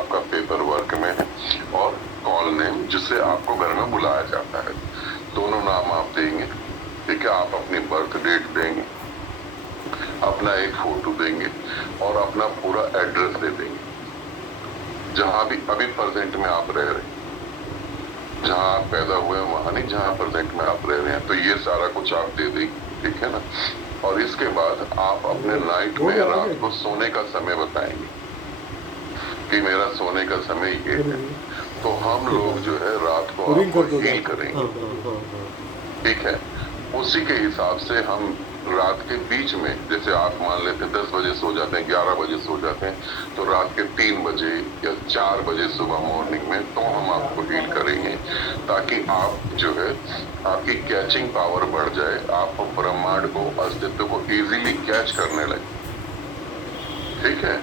आपका paper work में है, और कॉल नेम जिससे आपको घर में बुलाया जाता है, दोनों नाम आप देंगे। ठीक है, आप अपनी बर्थ डेट देंगे, अपना एक फोटो देंगे और अपना पूरा एड्रेस दे देंगे, जहां भी अभी प्रेजेंट में आप रह रहे हैं, जहां आप पैदा हुए हैं वहां नहीं, जहां प्रेजेंट में आप रह रहे हैं। तो ये सारा कुछ आप दे देंगे, ठीक है ना। और इसके बाद आप अपने नाइट में रात को सोने का समय बताएंगे कि मेरा सोने का समय ये है। तो हम लोग जो है रात को आपको हील करेंगे, ठीक है। उसी के हिसाब से हम रात के बीच में, जैसे आप मान लेते हैं 10 बजे सो जाते हैं, 11 बजे सो जाते हैं, तो रात के 3 बजे या 4 बजे सुबह मॉर्निंग में तो हम आपको हील करेंगे, ताकि आप जो है आपकी कैचिंग पावर बढ़ जाए, आप ब्रह्मांड को, अस्तित्व को इजीली कैच करने लगे, ठीक है।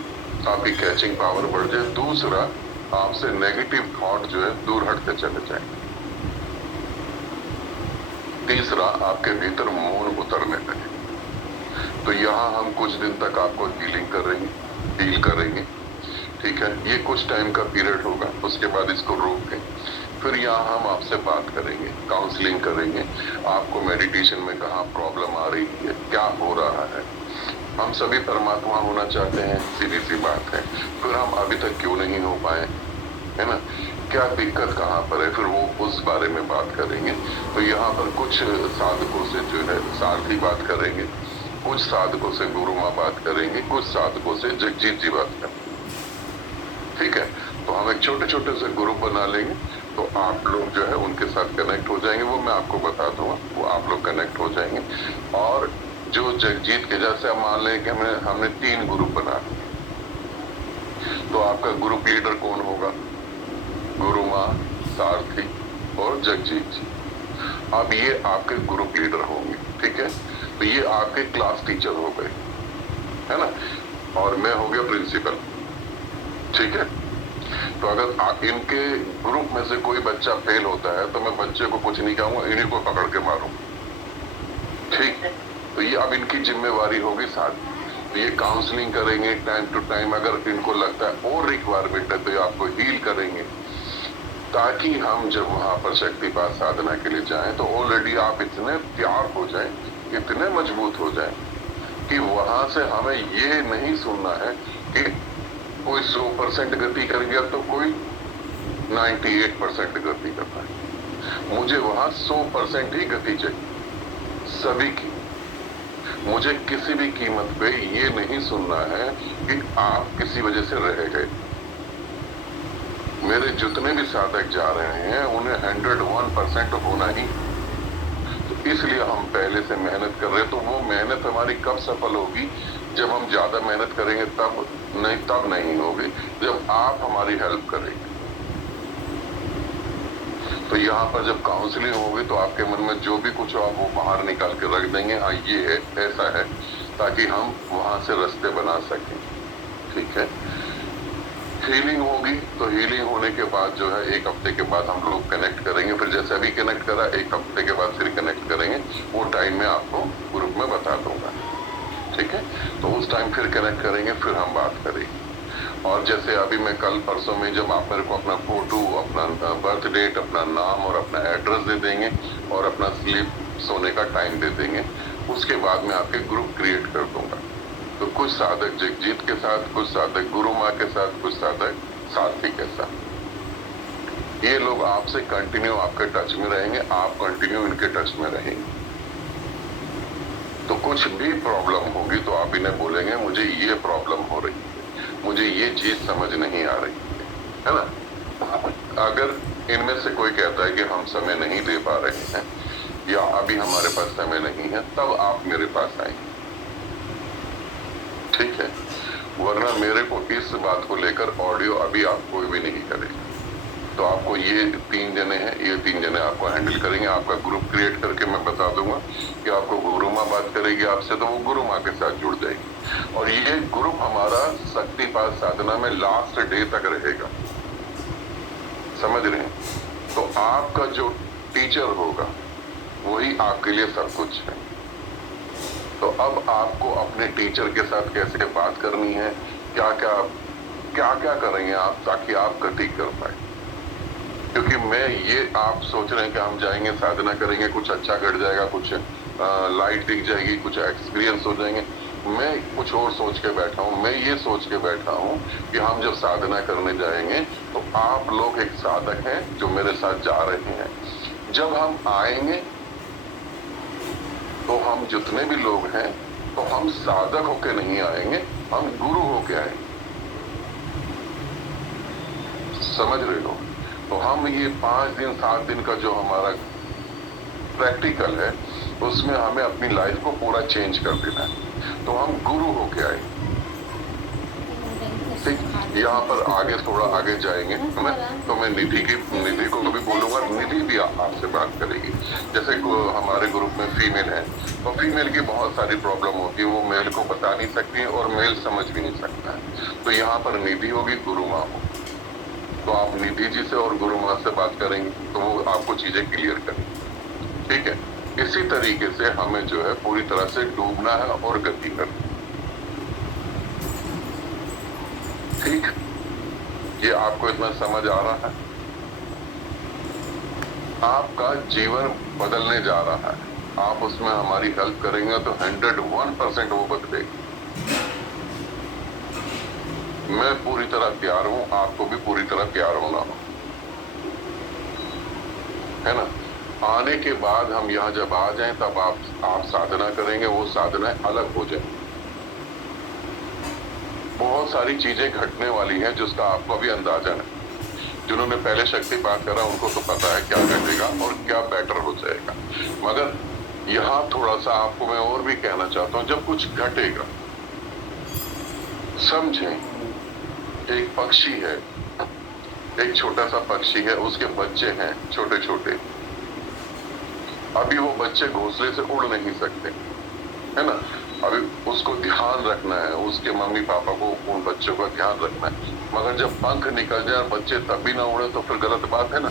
आपकी कैचिंग पावर बढ़ जाए। दूसरा, आपसे नेगेटिव थॉट जो है दूर हटते चले जाए। तीसरा, आपके भीतर मौन उतरने लगे। तो यहाँ हम कुछ दिन तक आपको हील करेंगे, ठीक है। ये कुछ टाइम का पीरियड होगा, उसके बाद इसको रोक के फिर यहाँ हम आपसे बात करेंगे, काउंसलिंग करेंगे, आपको मेडिटेशन में कहाँ प्रॉब्लम आ रही है, क्या हो रहा है। हम सभी परमात्मा होना चाहते हैं, सीधी सी बात है, फिर हम अभी तक क्यों नहीं हो पाए, है ना। क्या दिक्कत कहाँ पर है, फिर वो उस बारे में बात करेंगे। तो यहाँ पर कुछ साधकों से जो है सारथी बात करेंगे, कुछ साधकों से गुरु माँ बात करेंगे, कुछ साधकों से जगजीत जी बात करेंगे, ठीक है। तो हम एक छोटे छोटे से ग्रुप बना लेंगे, तो आप लोग जो है उनके साथ कनेक्ट हो जाएंगे, वो मैं आपको बता दूंगा, वो आप लोग कनेक्ट हो जाएंगे। और जो जगजीत के जैसे हम मान लें कि हमने 3 ग्रुप बना लिए, तो आपका ग्रुप लीडर कौन होगा? गुरु माँ, सारथी और जगजीत जी। अब ये आपके ग्रुप लीडर होंगे, ठीक है। तो ये आपके क्लास टीचर हो गए, है ना, और मैं हो गया प्रिंसिपल, ठीक है। तो अगर इनके ग्रुप में से कोई बच्चा फेल होता है तो मैं बच्चे को कुछ नहीं कहूंगा, इन्हीं को पकड़ के मारूंगा, ठीक है। तो ये अब इनकी जिम्मेवारी होगी साथ। तो ये काउंसलिंग करेंगे टाइम टू टाइम, अगर इनको लगता है और रिक्वायरमेंट है तो ये आपको हील करेंगे, ताकि हम जब वहां पर शक्तिपात साधना के लिए जाएं तो ऑलरेडी आप इतने तैयार हो जाएं, इतने मजबूत हो जाएं कि वहां से हमें ये नहीं सुनना है कि कोई 100% गति कर गया तो कोई 98% गति कर पाए। मुझे वहां 100% ही गति चाहिए, सभी की। मुझे किसी भी कीमत पे ये नहीं सुनना है कि आप किसी वजह से रह गए। मेरे जितने भी साधक जा रहे हैं उन्हें 101% होना ही, तो इसलिए हम पहले से मेहनत कर रहे हैं। तो वो मेहनत हमारी कब सफल होगी? जब हम ज्यादा मेहनत करेंगे तब नहीं होगी, जब आप हमारी हेल्प करेंगे। तो यहाँ पर जब काउंसलिंग होगी तो आपके मन में जो भी कुछ हो आप वो बाहर निकाल के रख देंगे, हाँ ये है, ऐसा है, ताकि हम वहां से रास्ते बना सकें, ठीक है। हीलिंग होगी, तो हीलिंग होने के बाद जो है 1 हफ्ते के बाद हम लोग कनेक्ट करेंगे, फिर जैसे अभी कनेक्ट करा 1 हफ्ते के बाद फिर कनेक्ट करेंगे, वो टाइम में आपको ग्रुप में बता दूंगा, ठीक है। तो उस टाइम फिर कनेक्ट करेंगे, फिर हम बात करेंगे। और जैसे अभी मैं कल परसों में जब आप मेरे को अपना फोटो, अपना बर्थ डेट, अपना नाम और अपना एड्रेस दे देंगे और अपना स्लीप सोने का टाइम दे देंगे, उसके बाद मैं आपके ग्रुप क्रिएट कर दूंगा। तो कुछ साधक जगजीत के साथ, कुछ साधक गुरु माँ के साथ, कुछ साधक सारथी के साथ। ये लोग आपसे कंटिन्यू आपके टच में रहेंगे, आप कंटिन्यू इनके टच में रहेंगे। तो कुछ भी प्रॉब्लम होगी तो आप इन्हें बोलेंगे मुझे ये प्रॉब्लम हो रही है, मुझे ये चीज समझ नहीं आ रही है ना। अगर इनमें से कोई कहता है कि हम समय नहीं दे पा रहे हैं या अभी हमारे पास समय नहीं है, तब आप मेरे पास आएंगे, ठीक है। वरना मेरे को इस बात को लेकर ऑडियो अभी आप कोई भी नहीं करेगा। तो आपको ये 3 जने हैं, ये 3 जने आपको हैंडल करेंगे। आपका ग्रुप क्रिएट करके मैं बता दूंगा कि आपको गुरु माँ बात करेगी आपसे, तो वो गुरु माँ के साथ जुड़ जाएगी। और ये ग्रुप हमारा शक्तिपात साधना में लास्ट डे तक रहेगा, समझ रहे हैं। तो आपका जो टीचर होगा वही आपके लिए सब कुछ है। तो अब आपको अपने टीचर के साथ कैसे बात करनी है, क्या क्या क्या क्या करेंगे आप ताकि आप गति कर पाए? क्योंकि मैं ये आप सोच रहे हैं कि हम जाएंगे साधना करेंगे कुछ अच्छा घट जाएगा, कुछ लाइट दिख जाएगी, कुछ एक्सपीरियंस हो जाएंगे। मैं कुछ और सोच के बैठा हूँ। मैं ये सोच के बैठा हूँ कि हम जब साधना करने जाएंगे तो आप लोग एक साधक हैं जो मेरे साथ जा रहे हैं। जब हम आएंगे तो हम जितने भी लोग हैं तो हम साधक होके नहीं आएंगे, हम गुरु होके आएंगे। समझ रहे हो? तो हम ये 5 दिन 7 दिन का जो हमारा प्रैक्टिकल है उसमें हमें अपनी लाइफ को पूरा चेंज कर देना है। तो हम गुरु होके आए। ठीक, यहाँ पर आगे थोड़ा आगे जाएंगे मैं निधि को भी बोलूंगा। निधि भी आपसे बात करेगी। जैसे हमारे ग्रुप में फीमेल है तो फीमेल की बहुत सारी प्रॉब्लम होती है, वो मेल को बता नहीं सकती है और मेल समझ भी नहीं सकता है। तो यहाँ पर निधि होगी, गुरु माँ हो। तो आप निधि जी से और गुरु माँ से बात करेंगे तो वो आपको चीजें क्लियर करेंगे। ठीक है, इसी तरीके से हमें जो है पूरी तरह से डूबना है और गति करनी। ठीक, ये आपको इतना समझ आ रहा है? आपका जीवन बदलने जा रहा है। आप उसमें हमारी हेल्प करेंगे तो 101% वो बदलेगी। मैं पूरी तरह तैयार हूं, आपको भी पूरी तरह तैयार होना हो, है ना? आने के बाद हम यहाँ जब आ जाएं तब आप साधना करेंगे, वो साधना अलग हो जाए। बहुत सारी चीजें घटने वाली हैं जिसका आपको अभी अंदाजा नहीं। जिन्होंने पहले शक्तिपात करा उनको तो पता है क्या घटेगा और क्या बेटर हो जाएगा। मगर यहाँ थोड़ा सा आपको मैं और भी कहना चाहता हूँ, जब कुछ घटेगा समझें, एक पक्षी है, एक छोटा सा पक्षी है, उसके बच्चे हैं छोटे छोटे। अभी वो बच्चे घोंसले से उड़ नहीं सकते, है ना? अभी उसको ध्यान रखना है, उसके मम्मी पापा को उन बच्चों का ध्यान रखना है। मगर जब पंख निकल जाए और बच्चे तब भी ना उड़े तो फिर गलत बात है ना?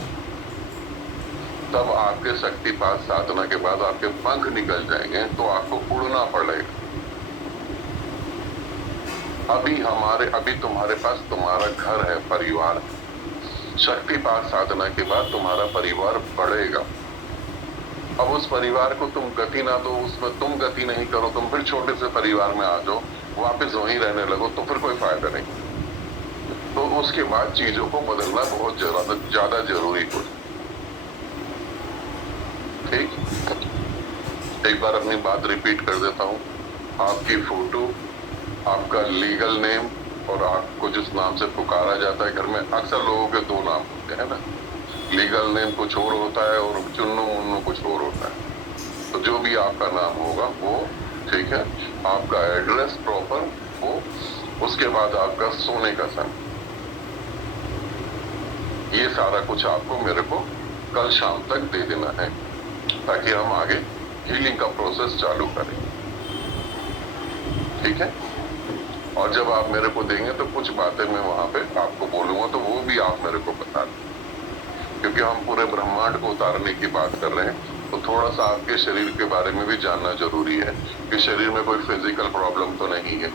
तब आपके शक्तिपात साधना के बाद आपके पंख निकल जाएंगे तो आपको उड़ना पड़ेगा। अभी तुम्हारे पास तुम्हारा घर है, परिवार है। शक्तिपात साधना के बाद तुम्हारा परिवार बढ़ेगा। अब उस परिवार को तुम गति ना दो, उसमें तुम गति नहीं करो, तुम फिर छोटे से परिवार में आ जाओ, वापस वहीं रहने लगो, तो फिर कोई फायदा नहीं। तो उसके बाद चीजों को बदलना बहुत ज्यादा जरूरी हो। ठीक, एक बार अपनी बात रिपीट कर देता हूँ। आपकी फोटो, आपका लीगल नेम और आपको जिस नाम से पुकारा जाता है घर में, अक्सर लोगों के 2 नाम होते हैं ना, लीगल नेम कुछ और होता है और चुन्नू मुन्नू कुछ और होता है। तो जो भी आपका नाम होगा वो, ठीक है, आपका एड्रेस प्रॉपर वो, उसके बाद आपका सोने का समय, ये सारा कुछ आपको मेरे को कल शाम तक दे देना है ताकि हम आगे हीलिंग का प्रोसेस चालू करें। ठीक है, और जब आप मेरे को देंगे तो कुछ बातें मैं वहां पे आपको बोलूंगा तो वो भी आप मेरे को बता दें, क्योंकि हम पूरे ब्रह्मांड को उतारने की बात कर रहे हैं। तो थोड़ा सा आपके शरीर के बारे में भी जानना जरूरी है कि शरीर में कोई फिजिकल प्रॉब्लम तो नहीं है,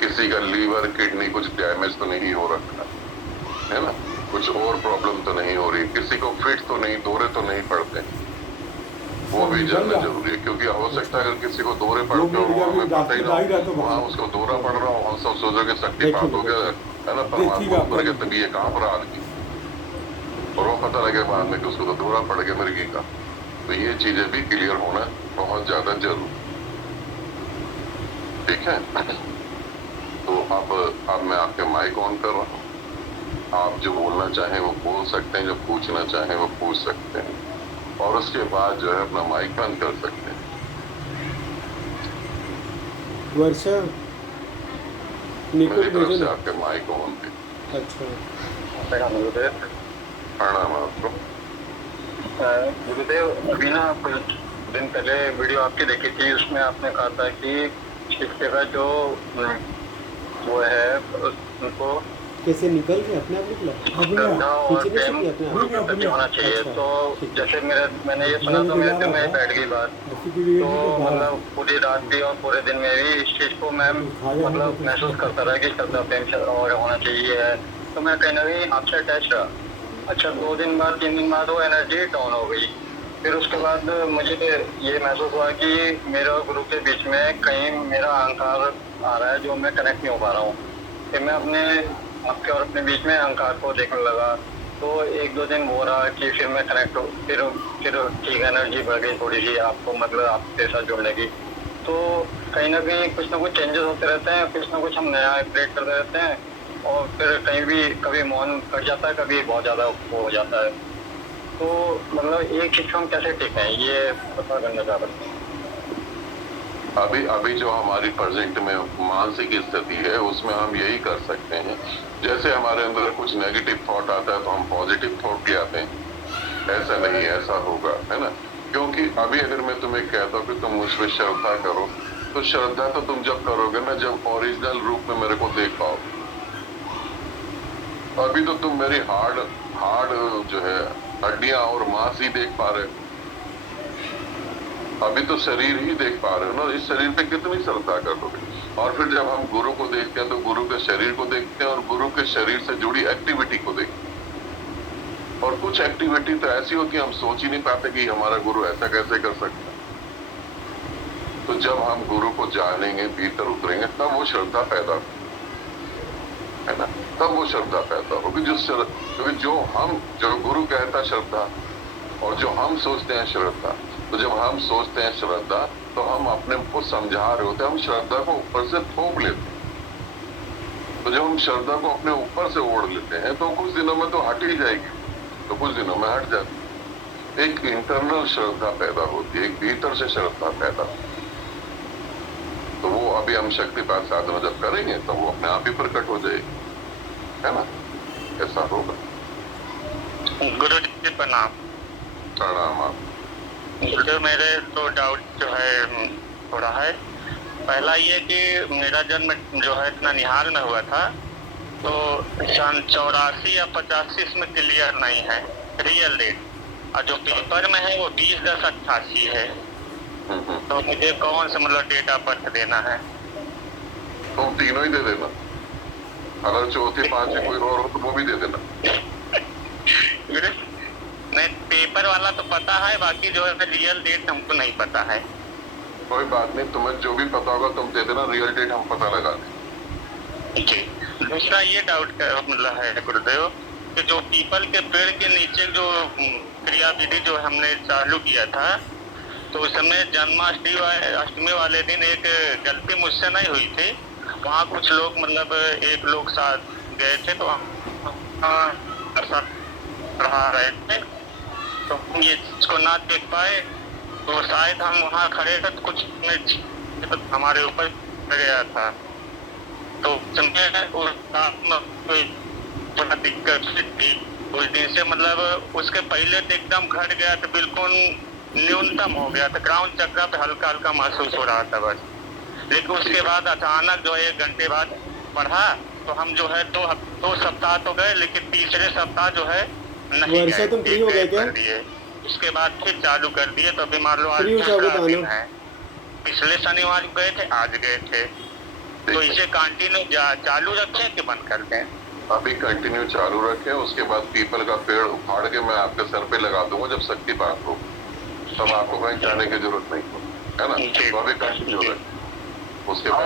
किसी का लीवर किडनी कुछ डैमेज तो नहीं हो रखा है ना, कुछ और प्रॉब्लम तो नहीं हो रही, किसी को फिट तो नहीं, दौरे तो नहीं पड़ते, वो भी जानना जरूरी है। क्योंकि हो सकता है अगर किसी को दौरे पड़ते हो हमें पता ही ना, वहाँ उसको दौरा पड़ रहा हो, हम सब सोचोगे शक्तिपात हो गया है ना, परमात्मा ऊपर के, तभी ये कहाँ पर आदमी, और वो पता लगे बाद में कि उसको तो दौरा पड़ गया मिर्गी का। तो ये चीजें भी क्लियर होना बहुत ज्यादा जरूरी। ठीक है, तो अब मैं आपके माइक ऑन कर रहा हूँ। आप जो बोलना चाहें वो बोल सकते हैं, जो पूछना चाहें वो पूछ सकते हैं, और उसके बाद जो है अपना माइक बंद कर सकते हैं। वर्षा मेरी तरफ से आपके माइक ऑन थे। अच्छा, प्रणाम आपको। गुरुदेव, अभी ना कुछ दिन पहले वीडियो आपकी देखी थी, उसमें आपने कहा था कि इस जगह जो वो है उनको कैसे निकल के अपने आप निकला? श्रद्धा और पीछे नहीं प्रेम छूटी अपने गुरु के आप? प्रति होना चाहिए। अच्छा, तो ठीक है। जैसे मैंने ये सुना तो मेरे दिल में बैठ गई बात। तो मतलब पूरी रात भी और पूरे दिन में भी इस चीज को मैं मतलब महसूस करता रहा कि श्रद्धा प्रेम और होना चाहिए है। तो मैं कहीं ना कहीं आपसे अटैच रहा। अच्छा 2 दिन बाद 3 दिन बाद वो एनर्जी डाउन हो गई। फिर उसके बाद मुझे ये महसूस हुआ कि मेरे और गुरु के बीच में कहीं मेरा अहंकार आ रहा है जो मैं कनेक्ट नहीं हो पा रहा हूँ। फिर मैं अपने आपके और अपने बीच में अहंकार को देखने लगा। तो 1-2 दिन वो रहा कि फिर मैं कनेक्ट फिर ठीक एनर्जी बढ़ गई थोड़ी सी आपको मतलब आपके साथ जुड़ने की। तो कहीं ना कहीं कुछ ना कुछ चेंजेस होते रहते हैं, कुछ ना कुछ हम नया अपडेट करते रहते हैं और फिर कहीं भी कभी मौन कट जाता है, कभी बहुत ज़्यादा वो हो जाता है। तो मतलब एक चीज हम कैसे टिके हैं ये पता करना चाह रहे हैं। अभी जो हमारी प्रेजेंट में मानसिक स्थिति है उसमें हम यही कर सकते हैं। जैसे हमारे अंदर कुछ नेगेटिव थॉट आता है तो हम पॉजिटिव थॉट ले आते हैं, ऐसा नहीं ऐसा होगा, है ना। क्योंकि अभी अगर मैं तुम्हें कहता हूँ कि तुम मुझ पर श्रद्धा करो, तो श्रद्धा तो तुम जब करोगे ना जब ओरिजिनल रूप में मेरे को देख पाओ। अभी तो तुम मेरी हार्ड हार्ड जो है हड्डियां और मांस ही देख पा रहे हो। अभी तो शरीर ही देख पा रहे हो ना, इस शरीर पे कितनी श्रद्धा करोगे। और फिर जब हम गुरु को देखते हैं तो गुरु के शरीर को देखते हैं और गुरु के शरीर से जुड़ी एक्टिविटी को देखते हैं। और कुछ एक्टिविटी तो ऐसी होती है हम सोच ही नहीं पाते कि हमारा गुरु ऐसा कैसे कर सकता है। तो जब हम गुरु को जानेंगे, भीतर उतरेंगे, तब वो श्रद्धा पैदा होगी, है ना। तब वो श्रद्धा पैदा होगी क्योंकि जो गुरु कहता श्रद्धा और जो हम सोचते हैं श्रद्धा। तो जब हम सोचते हैं श्रद्धा तो हम अपने को समझा रहे होते हैं, हम श्रद्धा को ऊपर से थोप लेते हैं। तो जब हम श्रद्धा को अपने ऊपर से ओढ़ लेते हैं तो कुछ दिनों में तो हट ही जाएगी, तो कुछ दिनों में हट जाती है। एक इंटरनल श्रद्धा पैदा होती है, एक भीतर से श्रद्धा पैदा होती है। तो वो अभी हम शक्तिपात साधना जब करेंगे तो वो अपने आप ही प्रकट हो जाएगी, है ना। ऐसा होगा। गुरु जी प्रणाम। प्रणाम। आप जो मेरे 2 डाउट जो है थोड़ा है। पहला ये कि मेरा जन्म जो है ननिहाल में हुआ था, तो सन 84 या 85 इसमें क्लियर नहीं है रियल डेट, और जो पेपर में है वो 20/10/88 है। तो मुझे कौन सा मतलब डेट ऑफ बर्थ देना है? तुम तीनों ही दे देना, अगर चौथी पांचवी कोई और हो तो वो भी दे देना। नहीं, पेपर वाला तो पता है, बाकी जो है रियल डेट हमको नहीं पता है। कोई बात नहीं, तुम्हें जो भी पता होगा तुम दे देना, रियल डेट हम पता लगा दें। जी। दूसरा ये डाउट मतलब है गुरुदेव कि जो पीपल के पेड़ के नीचे जो क्रियाविधि जो हमने चालू किया था, तो उस समय जन्माष्टमी वाले दिन एक गलती मुझसे नहीं हुई थी। वहाँ कुछ लोग मतलब एक लोग साथ गए थे, तो रहा रहे थे, तो हम ये इसको ना देख पाए। तो शायद हम वहाँ खड़े थे तो कुछ तो हमारे ऊपर गया था, तो थोड़ा दिक्कत थी उस दिन से। मतलब उसके पहले तो एकदम घट गया था, बिल्कुल न्यूनतम हो गया था, ग्राउंड चक्र पे हल्का हल्का महसूस हो रहा था बस। लेकिन उसके बाद अचानक जो है 1 घंटे बाद बढ़ा, तो हम जो है 2 सप्ताह तो गए, लेकिन तीसरे सप्ताह जो है नहीं गए, तुम फ्री हो गए क्या? उसके बाद फिर चालू कर दिए। तो अभी मान लो आज दिन है, पिछले शनिवार गए थे, आज गए थे। तो इसे कंटिन्यू चालू रखें कि बंद कर दें? अभी कंटिन्यू चालू रखें, उसके बाद पीपल का पेड़ उखाड़ के मैं आपके सर पे लगा दूंगा जब शक्तिपात हो, तब आपको कहीं जाने की जरूरत नहीं हो, है ना। तो अभी कंटिन्यू रखें, उसके बाद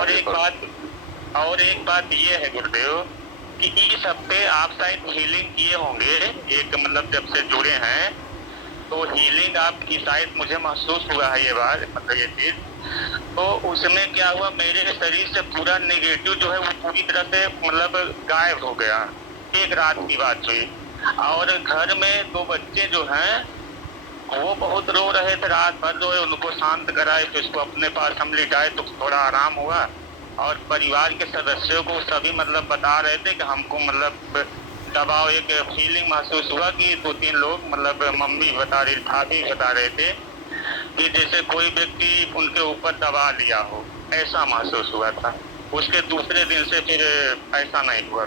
और एक बात ये है गुरुदेव कि इस हफ्ते आप शायद हीलिंग किए होंगे, एक मतलब जब से जुड़े हैं तो हीलिंग आपकी शायद मुझे महसूस हुआ है ये बात, मतलब ये चीज। तो उसमें क्या हुआ, मेरे शरीर से पूरा नेगेटिव जो है वो पूरी तरह से मतलब गायब हो गया। एक रात की बात हुई, और घर में 2 बच्चे जो हैं वो बहुत रो रहे थे रात भर, जो है उनको शांत कराए, तो इसको अपने पास हम लिटाए तो थोड़ा आराम हुआ। और परिवार के सदस्यों को सभी मतलब बता रहे थे कि हमको मतलब दबाव, एक फीलिंग महसूस हुआ कि 2-3 लोग मतलब मम्मी बता रही, भाभी बता रहे थे कि जैसे कोई व्यक्ति उनके ऊपर दबा लिया हो, ऐसा महसूस हुआ था। उसके दूसरे दिन से फिर ऐसा नहीं हुआ।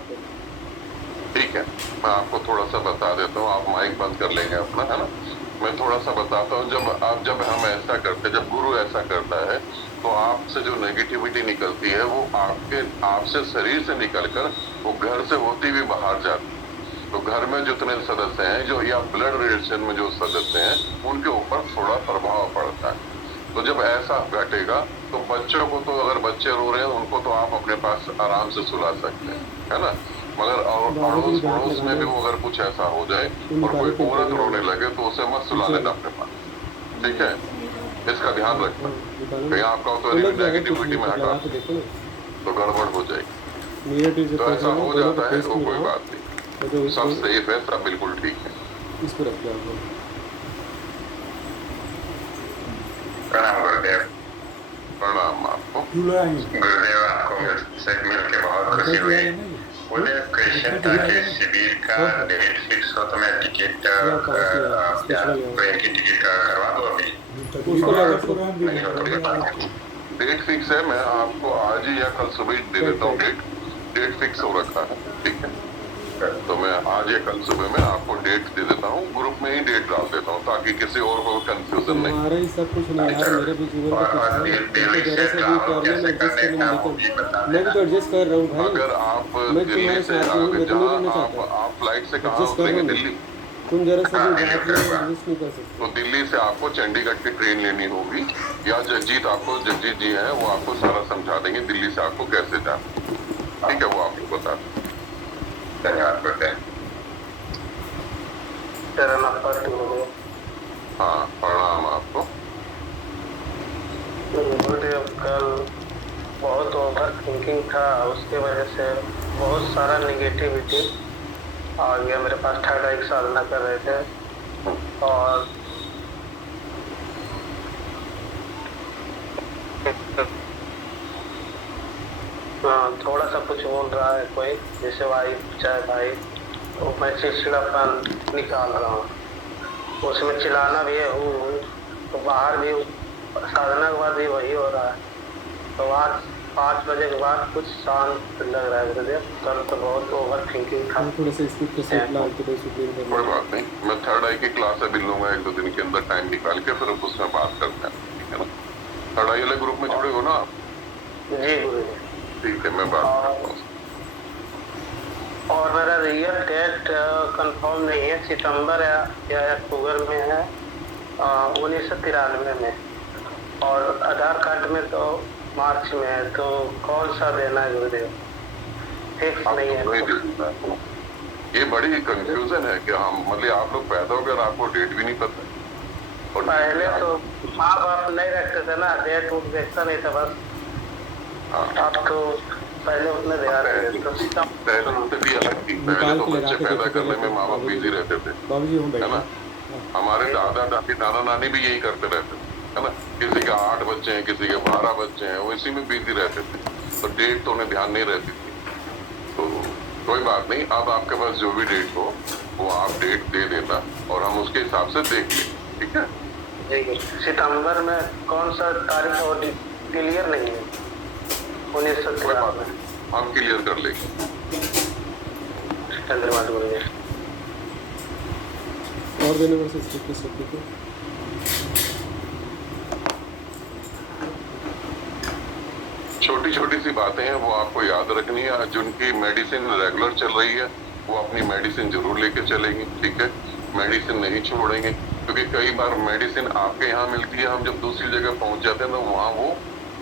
ठीक है, मैं आपको थोड़ा सा बता देता हूँ, आप माइक बंद कर लेंगे अपना, है ना। मैं थोड़ा सा बताता हूँ, जब हम ऐसा करते, जब गुरु ऐसा करता है तो आपसे जो नेगेटिविटी निकलती है वो आपसे शरीर से निकलकर वो घर से होती हुई बाहर जाती है। तो घर में जितने सदस्य हैं जो या ब्लड रिलेशन में जो सदस्य हैं उनके ऊपर थोड़ा प्रभाव पड़ता है। तो जब ऐसा घटेगा तो बच्चों को, तो अगर बच्चे रो रहे हैं उनको तो आप अपने पास आराम से सुला सकते हैं, है ना। मगर अड़ोस पड़ोस में भी वो अगर कुछ ऐसा हो जाए और कोई औरत रोने लगे तो उसे मत सुला लेना अपने पास, ठीक है। इसका ध्यान रखना, कहीं आपका तो नेगेटिविटी में हटा तो गड़बड़ हो जाएगी। तो ऐसा हो जाता है तो कोई बात नहीं, सब सेफ है, सब बिल्कुल ठीक है। इसको रख दिया आपने। प्रणाम गुरुदेव। प्रणाम आपको गुरुदेव, आपको मिल के बहुत खुशी हुई। मुझे क्वेश्चन था कि शिविर का डेट फिक्स हो तो मैं टिकट ट्रेन की टिकट करवा दूँ अभी? डेट फिक्स है, मैं आपको आज ही या कल सुबह दे देता हूँ। डेट फिक्स हो रखा है, ठीक है। तो मैं आज या कल सुबह में आपको डेट दे देता हूँ, ग्रुप में ही डेट डाल देता हूँ ताकि किसी और को कंफ्यूजन नहीं। हमारा ही सब कुछ नहीं यार, मेरे भी जीवन का कुछ है, जरा सा भी प्रॉब्लम एडजस्ट करने में दिक्कत, मैं भी तो एडजस्ट कर रहा हूँ भाई। अगर आप मैं तुम्हारे साथ हूँ, मैं तो नहीं रहना चाहता। आप फ्लाइट से कहाँ उतरेंगे? दिल्ली। तुम जरा सा भी बात में एडजस्ट नहीं कर सकते। तो दिल्ली से आपको चंडीगढ़ की ट्रेन लेनी होगी, या जगजीत जी हैं वो आपको सारा समझा देंगे दिल्ली से आपको कैसे जाना, ठीक है, वो आपको बता दें। धन्यवाद बेटे। हाँ, प्रणाम आपको। कल बहुत ओवर थिंकिंग था, उसके वजह से बहुत सारा निगेटिविटी आ गया मेरे पास। थर्ड आई साधना कर रहे थे और थोड़ा सा कुछ बोल रहा है कोई, जैसे भाई चाहे भाई, तो मैं चिड़चिड़ापन निकाल रहा हूँ, उसमें चिल्लाना भी है तो बाहर भी साधना के बाद भी वही हो रहा है। तो आज 5 बजे के बाद कुछ शांत लग रहा है गुरुदेव। कल तो बहुत ओवर थिंकिंग था। थोड़ा सा स्पीड पे सेट ला के डिसिप्लिन कर। कोई बात नहीं, मैं थर्ड आई की क्लास अभी लूंगा 1-2 दिन के अंदर टाइम निकाल के, फिर उसमें बात करते हैं, ठीक है ना। थर्ड आई वाले ग्रुप में जुड़े हो ना आप? जी गुरुदेव, ठीक है, मैं बात करता हूँ। और मेरा रियल डेट कंफर्म नहीं है, सितंबर या अक्टूबर में है 1993 में, और आधार कार्ड में तो मार्च में है। तो कौन सा देना है गुरुदेव? फिक्स नहीं है। ये बड़ी कंफ्यूजन है कि हम, मतलब आप लोग पैदा हो गए और आपको डेट भी नहीं पता। और पहले तो माँ बाप नहीं रखते थे ना, डेट उठ देखता नहीं था बस। अब तो पहले उतने ध्यान पहले भी अलग थी, पहले तो बच्चे पैदा करने में माँ बाप बिजी रहते थे, है ना। हमारे दादा दादी नाना नानी भी यही करते रहते थे, है ना। किसी के 8 बच्चे हैं, किसी के 12 बच्चे हैं, वो इसी में बिजी रहते थे, तो डेट तो उन्हें ध्यान नहीं रहती थी। तो कोई बात नहीं, अब आपके पास जो भी डेट हो वो आप डेट दे देना और हम उसके हिसाब से देख लें, ठीक है। सितंबर में कौन सा तारीख और क्लियर नहीं है? 1993 में हम क्लियर कर लेंगे। धन्यवाद गुरुदेव। और देने में से स्पीड सकते थे। छोटी छोटी सी बातें हैं वो आपको याद रखनी है। जिनकी मेडिसिन रेगुलर चल रही है वो अपनी मेडिसिन जरूर लेके चलेंगे, ठीक है। मेडिसिन नहीं छोड़ेंगे, क्योंकि कई बार मेडिसिन आपके यहाँ मिलती है, हम जब दूसरी जगह पहुंच जाते हैं तो वहाँ वो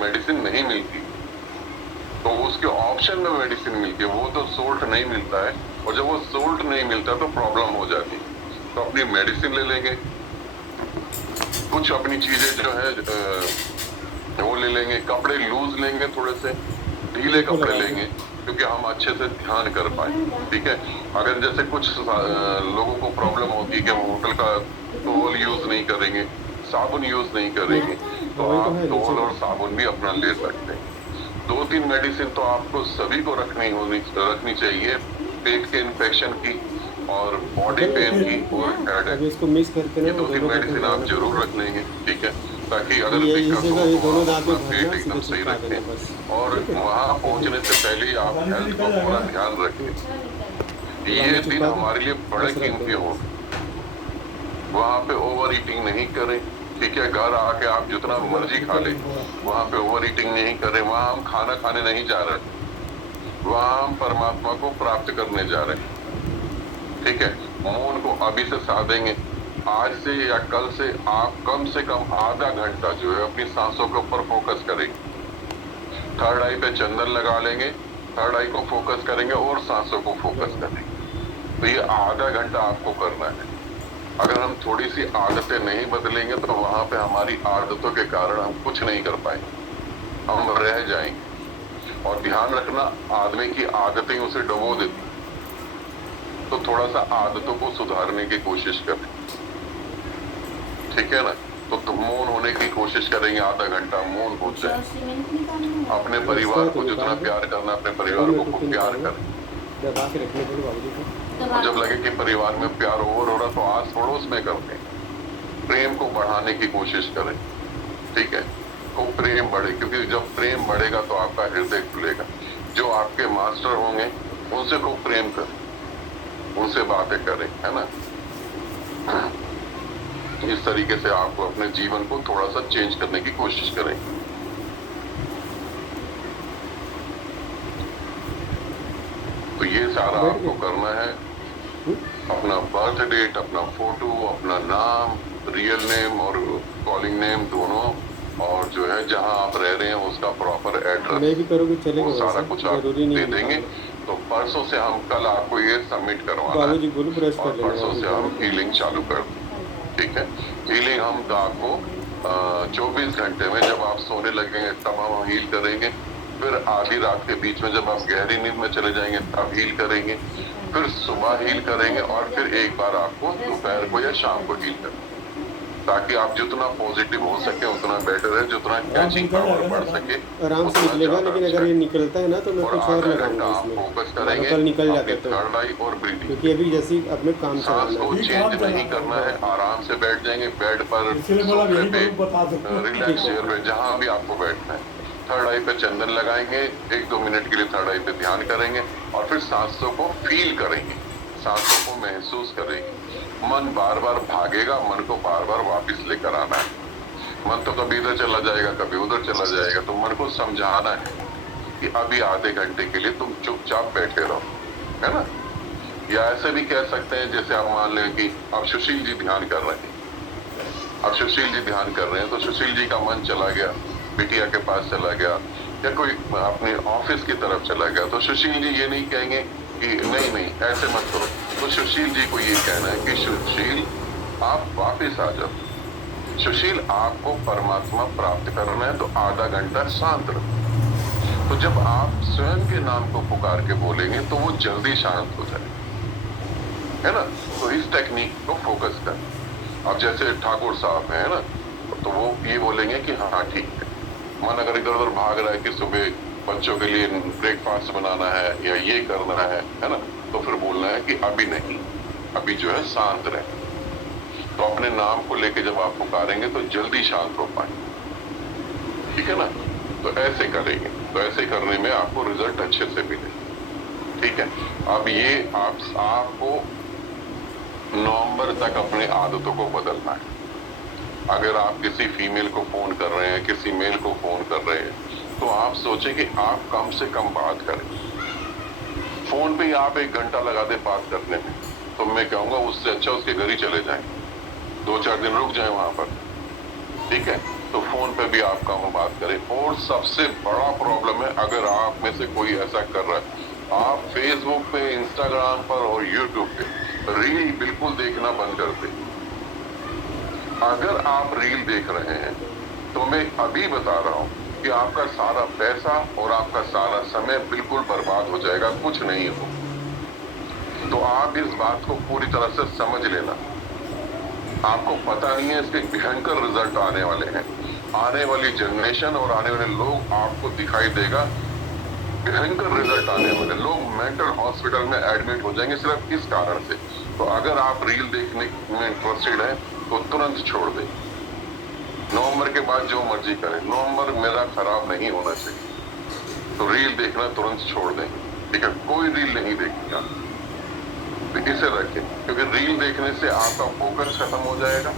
मेडिसिन नहीं मिलती, तो उसके ऑप्शन में मेडिसिन मिलती है, वो तो सोल्ट नहीं मिलता है, और जब वो सोल्ट नहीं मिलता तो प्रॉब्लम हो जाती है। तो अपनी मेडिसिन ले लेंगे, कुछ अपनी चीजें जो है वो ले लेंगे, कपड़े लूज लेंगे, थोड़े से ढीले कपड़े लेंगे, क्योंकि हम अच्छे से ध्यान कर पाए, ठीक है। अगर जैसे कुछ लोगों को प्रॉब्लम होती है कि हम होटल का टॉवल यूज नहीं करेंगे, साबुन यूज नहीं करेंगे, तो आप टॉवल और साबुन भी अपना ले सकते हैं। 2-3 मेडिसिन तो आपको सभी को रखनी चाहिए, पेट के इन्फेक्शन की और बॉडी पेन की और हेडेक। इसको मिक्स करके ये 2-3 मेडिसिन आप जरूर रख लेंगे, ठीक है, ताकि अगर दिक्कत हो तो आप अपना पेट एकदम सही रखें, और वहाँ पहुँचने से पहले ही आप हेल्थ को पूरा ध्यान रखें। ये दिन हमारे लिए बड़े कीमती हो। वहाँ पे ओवर ईटिंग नहीं करें, ठीक है। घर आके आप जितना मर्जी खा लें, वहाँ पे ओवर ईटिंग नहीं करें। वहाँ हम खाना खाने नहीं जा रहे, वहाँ हम परमात्मा को प्राप्त करने जा रहे हैं, ठीक है। मौन को अभी से साधेंगे। आज से या कल से आप कम से कम आधा घंटा जो है अपनी सांसों के ऊपर फोकस करेंगे। थर्ड आई पे चंदन लगा लेंगे, थर्ड आई को फोकस करेंगे और सांसों को फोकस करेंगे। तो ये आधा घंटा आपको करना है। अगर हम थोड़ी सी आदतें नहीं बदलेंगे तो वहां पे हमारी आदतों के कारण हम कुछ नहीं कर पाएंगे, हम रह जाएंगे। और ध्यान रखना, आदमी की आदतें उसे डुबो देती, तो थोड़ा सा आदतों को सुधारने की कोशिश करें, ठीक है ना। तो तुम मौन होने की कोशिश करेंगे, आधा घंटा मौन हो जाए। अपने परिवार को जितना प्यार करना, अपने परिवार को खूब प्यार करें। दबा के रखने के लिए बाबूजी को और जब लगे कि परिवार में प्यार ओवर हो रहा तो आस पड़ोस में करते हैं, प्रेम को बढ़ाने की कोशिश करें, ठीक है। खूब प्रेम बढ़े, क्योंकि जब प्रेम बढ़ेगा तो आपका हृदय खुलेगा। जो आपके मास्टर होंगे उनसे खूब प्रेम करें, उनसे बातें करें, है ना। इस तरीके से आपको अपने जीवन को थोड़ा सा चेंज करने की कोशिश करें। तो ये सारा आपको करना है। अपना बर्थ डेट, अपना फोटो, अपना नाम, रियल नेम और कॉलिंग नेम दोनों, और जो है जहां आप रह रहे हैं उसका प्रॉपर एड्रेस, वो सारा कुछ आप दे देंगे। तो परसों से हम, कल आपको ये सबमिट करवाना है और परसों से हम हीलिंग चालू कर दें, ठीक है। हीलिंग हम आपको 24 घंटे में जब आप सोने लगेंगे तब हम हील करेंगे। फिर आधी रात के बीच में जब आप गहरी नींद में चले जाएंगे तब हील करेंगे। फिर सुबह हील करेंगे और फिर एक बार आपको दोपहर को या शाम को हील करेंगे, ताकि आप जितना पॉजिटिव हो सके उतना बेटर है, जितना कैचिंग पावर बढ़ सके आराम से निकलेगा। लेकिन अगर ये निकलता है ना तो मैं कुछ और लगाऊंगा इसमें, फोकस करेंगे। कल निकल जाता है तो, थर्ड आई और ब्रीदिंग, क्योंकि अभी जैसे अपने काम सांस को चलाना चेंज नहीं करना है। आराम से बैठ जाएंगे बेड पर, सोफे पे, रिलैक्स चेयर पे, जहाँ भी आपको बैठना है। थर्ड आई पे चंदन लगाएंगे, 1-2 मिनट के लिए थर्ड आई पे ध्यान करेंगे और फिर सांसों को फील करेंगे, सांसों को महसूस करेंगे। मन बार बार भागेगा, मन को बार बार वापस लेकर आना है। मन तो कभी इधर चला जाएगा, कभी उधर चला जाएगा, तो मन को समझाना है कि अभी आधे घंटे के लिए तुम चुपचाप बैठे रहो, है ना। या ऐसे भी कह सकते हैं, जैसे आप मान लें कि अब सुशील जी ध्यान कर रहे हैं, अब सुशील जी ध्यान कर रहे हैं, तो सुशील जी का मन चला गया, बिटिया के पास चला गया या कोई अपने ऑफिस की तरफ चला गया, तो सुशील जी ये नहीं कहेंगे कि नहीं ऐसे मत करो। तो सुशील जी को ये कहना है कि सुशील आप वापस आ जाओ। सुशील आपको परमात्मा प्राप्त करना है, तो आधा घंटा शांत रहो। तो जब आप स्वयं के नाम को पुकार के बोलेंगे तो वो जल्दी शांत हो जाए, है ना। तो इस टेक्निक को फोकस कर। अब जैसे ठाकुर साहब है ना, तो वो ये बोलेंगे कि हाँ ठीक है। मन अगर इधर उधर भाग रहा है कि सुबह बच्चों के लिए ब्रेकफास्ट बनाना है या ये करना है ना, तो फिर बोलना है कि अभी नहीं, अभी जो है शांत रहे। तो अपने नाम को लेके जब आप पुकारेंगे तो जल्दी शांत हो पाए, ठीक है ना। तो ऐसे करेंगे, तो ऐसे करने में आपको रिजल्ट अच्छे से मिले, ठीक है। अब ये आपको नवंबर तक अपने आदतों को बदलना है। अगर आप किसी फीमेल को फोन कर रहे हैं, किसी मेल को फोन कर रहे हैं, तो आप सोचें कि आप कम से कम बात करें। फोन पे ही आप 1 घंटा लगा दे बात करने में, तो मैं कहूंगा उससे अच्छा उसके घर ही चले जाएं, 2-4 दिन रुक जाएं वहां पर, ठीक है। तो फोन पे भी आप कम बात करें। और सबसे बड़ा प्रॉब्लम है, अगर आप में से कोई ऐसा कर रहा है, आप फेसबुक पे, इंस्टाग्राम पर और यूट्यूब पे रील बिल्कुल देखना बंद कर दें। अगर आप रील देख रहे हैं तो मैं अभी बता रहा हूं कि आपका सारा पैसा और आपका सारा समय बिल्कुल बर्बाद हो जाएगा, कुछ नहीं हो। तो आप इस बात को पूरी तरह से समझ लेना। आपको पता नहीं है, इसके भयंकर रिजल्ट आने वाले हैं। आने वाली जनरेशन और आने वाले लोग आपको दिखाई देगा, भयंकर रिजल्ट आने वाले। लोग मेंटल हॉस्पिटल में एडमिट हो जाएंगे सिर्फ इस कारण से। तो अगर आप रील देखने में इंटरेस्टेड है तो तुरंत छोड़ दें। नवंबर के बाद जो मर्जी करें, नवंबर मेरा खराब नहीं होना चाहिए। तो रील देखना तुरंत छोड़ दें, ठीक है। कोई रील नहीं देखनी आप, तो इसे रखें, क्योंकि रील देखने से आपका फोकस खत्म हो जाएगा